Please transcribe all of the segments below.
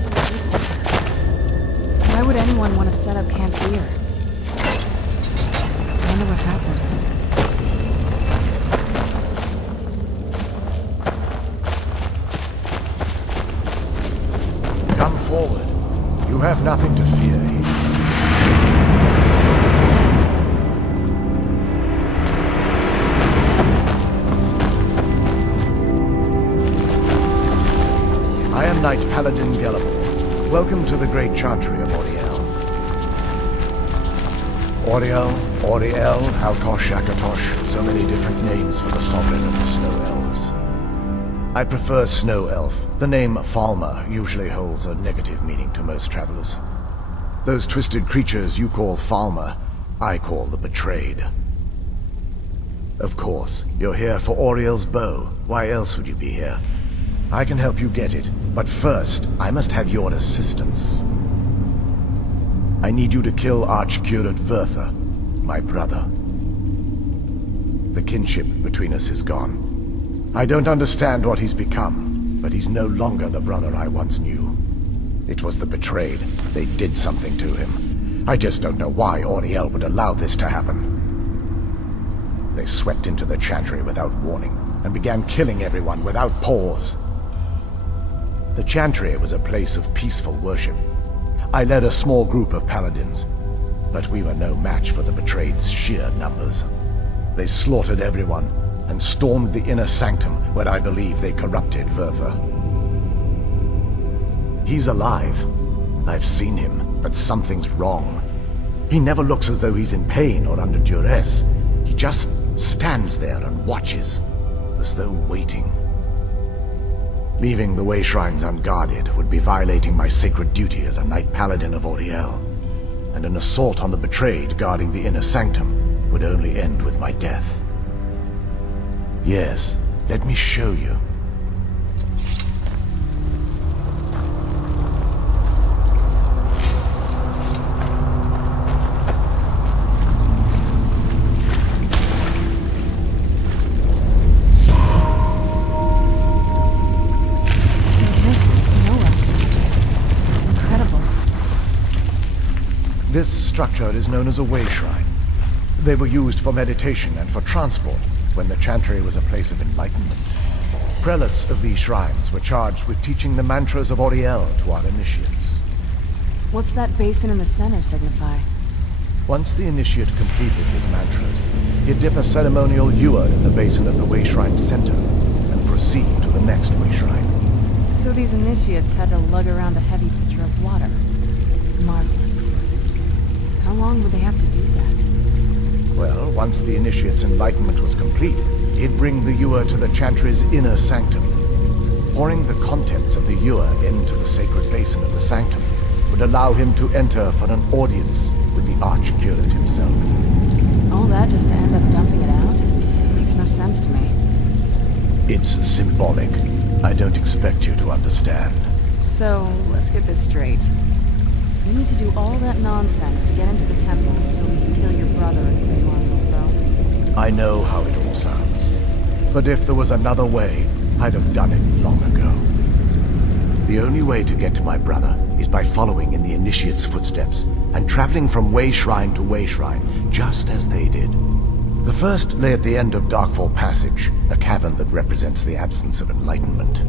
peaceful people here. Why would anyone want to set up camp here? I wonder what happened. Come forward. You have nothing to fear here. I am Knight Paladin Gelabor. Welcome to the Great Chantry of Auriel. Auriel, Halkosh, Akatosh, so many different names for the sovereign of the Snow Elves. I prefer Snow Elf. The name Falmer usually holds a negative meaning to most travelers. Those twisted creatures you call Falmer, I call the Betrayed. Of course, you're here for Auriel's bow. Why else would you be here? I can help you get it, but first, I must have your assistance. I need you to kill Archcurate Vertha, my brother. The kinship between us is gone. I don't understand what he's become, but he's no longer the brother I once knew. It was the Betrayed. They did something to him. I just don't know why Auriel would allow this to happen. They swept into the Chantry without warning, and began killing everyone without pause. The Chantry was a place of peaceful worship. I led a small group of paladins, but we were no match for the Betrayed's sheer numbers. They slaughtered everyone, and stormed the inner sanctum where I believe they corrupted Vertha. He's alive. I've seen him, but something's wrong. He never looks as though he's in pain or under duress. He just stands there and watches, as though waiting. Leaving the Way Shrines unguarded would be violating my sacred duty as a Knight Paladin of Auriel, and an assault on the Betrayed guarding the inner sanctum would only end with my death. Yes, let me show you. This structure is known as a Way Shrine. They were used for meditation and for transport when the Chantry was a place of enlightenment. Prelates of these shrines were charged with teaching the mantras of Auriel to our initiates. What's that basin in the center signify? Once the initiate completed his mantras, he'd dip a ceremonial ewer in the basin of the Way Shrine's center and proceed to the next Way Shrine. So these initiates had to lug around a heavy pitcher of water. Marvelous. How long would they have to do that? Well, once the initiate's enlightenment was complete, he'd bring the ewer to the Chantry's inner sanctum. Pouring the contents of the ewer into the sacred basin of the sanctum would allow him to enter for an audience with the Archcurate himself. All that just to end up dumping it out? Makes no sense to me. It's symbolic. I don't expect you to understand. So, let's get this straight. You need to do all that nonsense to get into the temple so we can kill your brother and claim Auriel's bow. I know how it all sounds. But if there was another way, I'd have done it long ago. The only way to get to my brother is by following in the Initiate's footsteps and traveling from Way Shrine to Way Shrine, just as they did. The first lay at the end of Darkfall Passage, a cavern that represents the absence of enlightenment.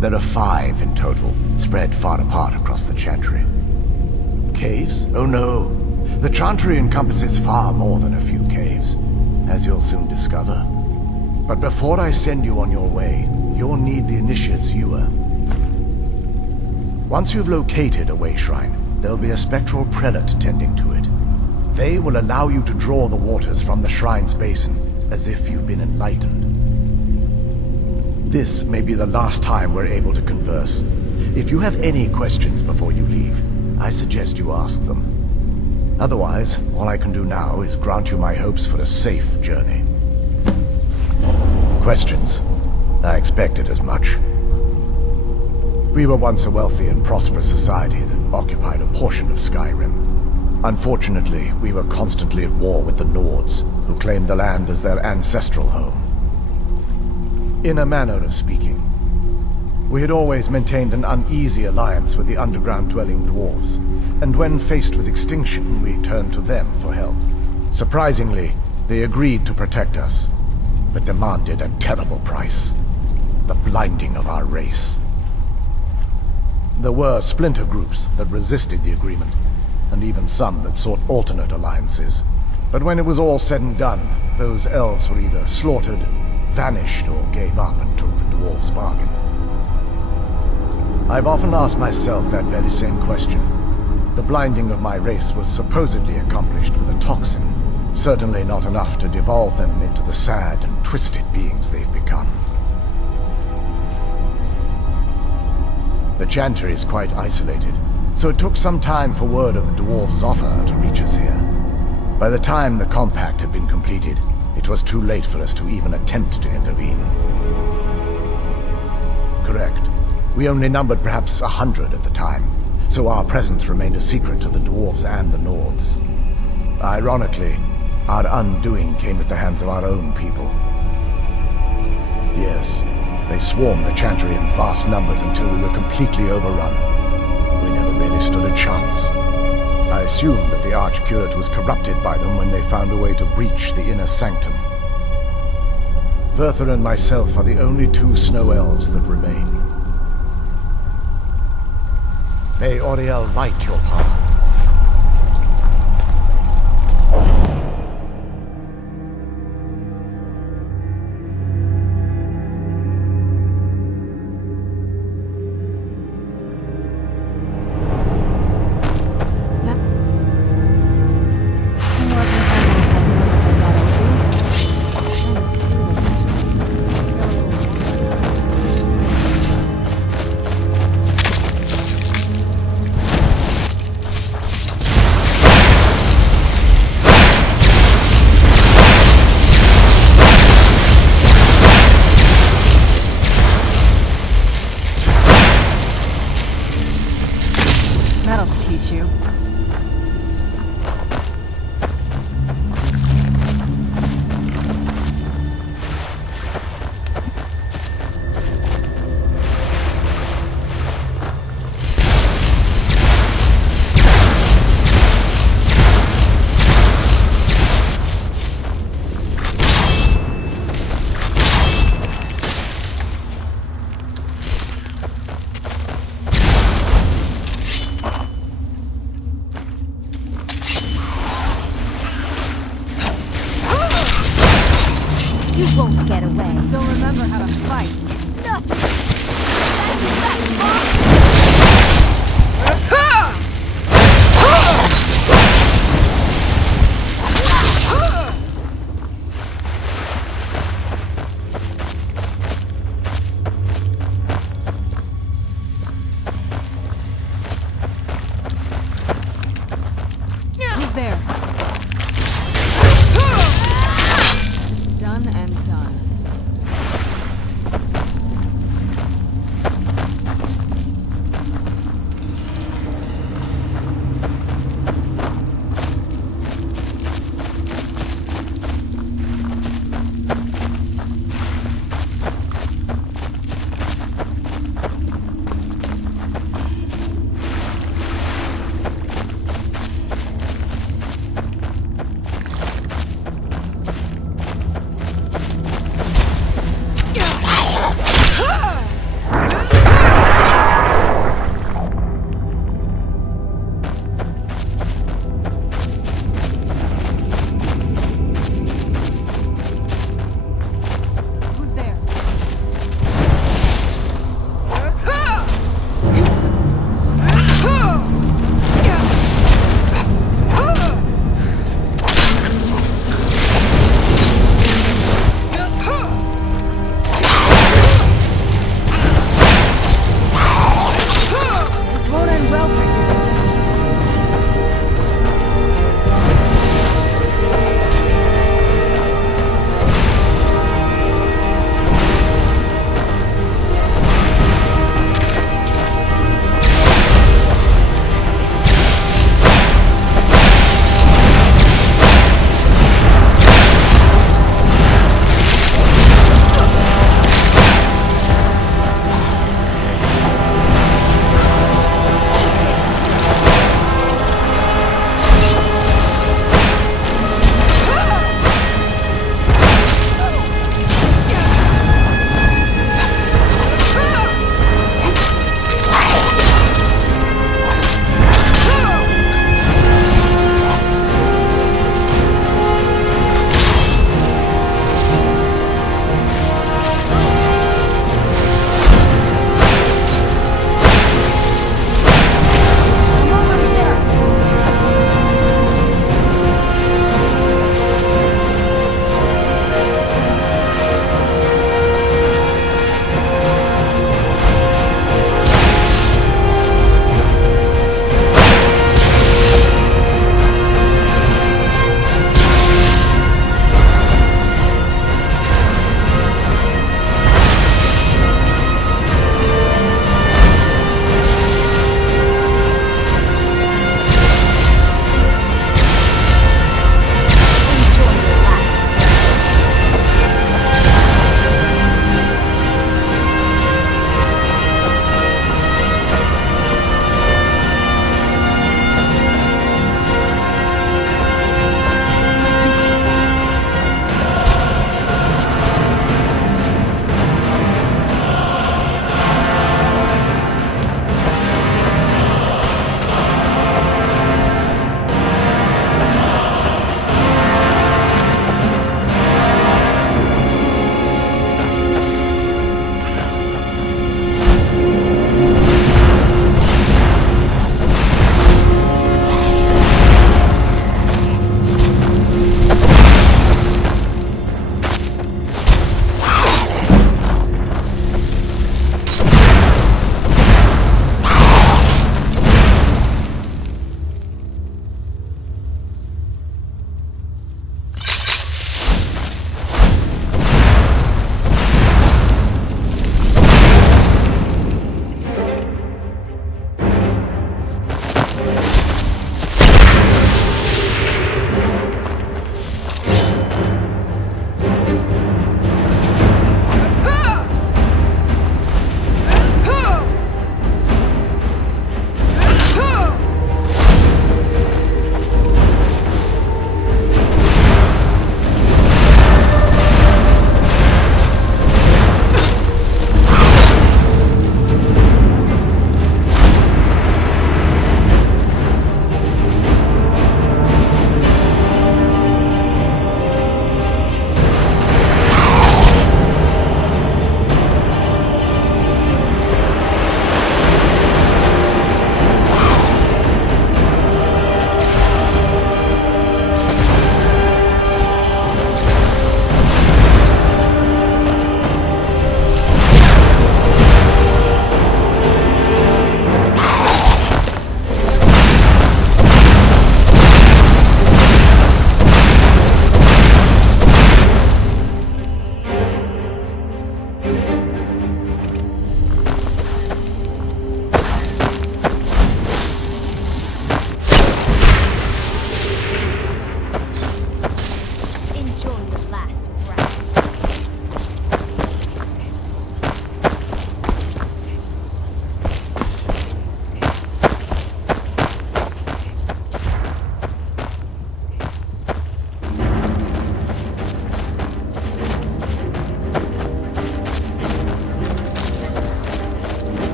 There are 5 in total, spread far apart across the Chantry. Caves? Oh no. The Chantry encompasses far more than a few caves, as you'll soon discover. But before I send you on your way, you'll need the Initiate's ewer. Once you've located a Way Shrine, there'll be a spectral prelate tending to it. They will allow you to draw the waters from the shrine's basin, as if you've been enlightened. This may be the last time we're able to converse. If you have any questions before you leave, I suggest you ask them. Otherwise, all I can do now is grant you my hopes for a safe journey. Questions? I expected as much. We were once a wealthy and prosperous society that occupied a portion of Skyrim. Unfortunately, we were constantly at war with the Nords, who claimed the land as their ancestral home. In a manner of speaking, We had always maintained an uneasy alliance with the underground-dwelling dwarves, and when faced with extinction, we turned to them for help. Surprisingly, they agreed to protect us, but demanded a terrible price: the blinding of our race. There were splinter groups that resisted the agreement, and even some that sought alternate alliances. But when it was all said and done, those elves were either slaughtered, vanished, or gave up and took the dwarves' bargain. I've often asked myself that very same question. The blinding of my race was supposedly accomplished with a toxin, certainly not enough to devolve them into the sad and twisted beings they've become. The Chantry is quite isolated, so it took some time for word of the dwarves' offer to reach us here. By the time the compact had been completed, it was too late for us to even attempt to intervene. Correct. We only numbered perhaps 100 at the time, so our presence remained a secret to the dwarves and the Nords. Ironically, our undoing came at the hands of our own people. Yes, they swarmed the Chantry in vast numbers until we were completely overrun. We never really stood a chance. I assumed that the Archcurate was corrupted by them when they found a way to breach the inner sanctum. Verther and myself are the only two snow elves that remain. May Auriel light your path. That'll teach you.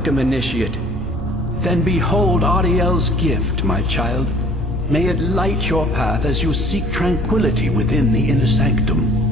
Welcome, Initiate. Then behold Ariel's gift, my child. May it light your path as you seek tranquility within the inner sanctum.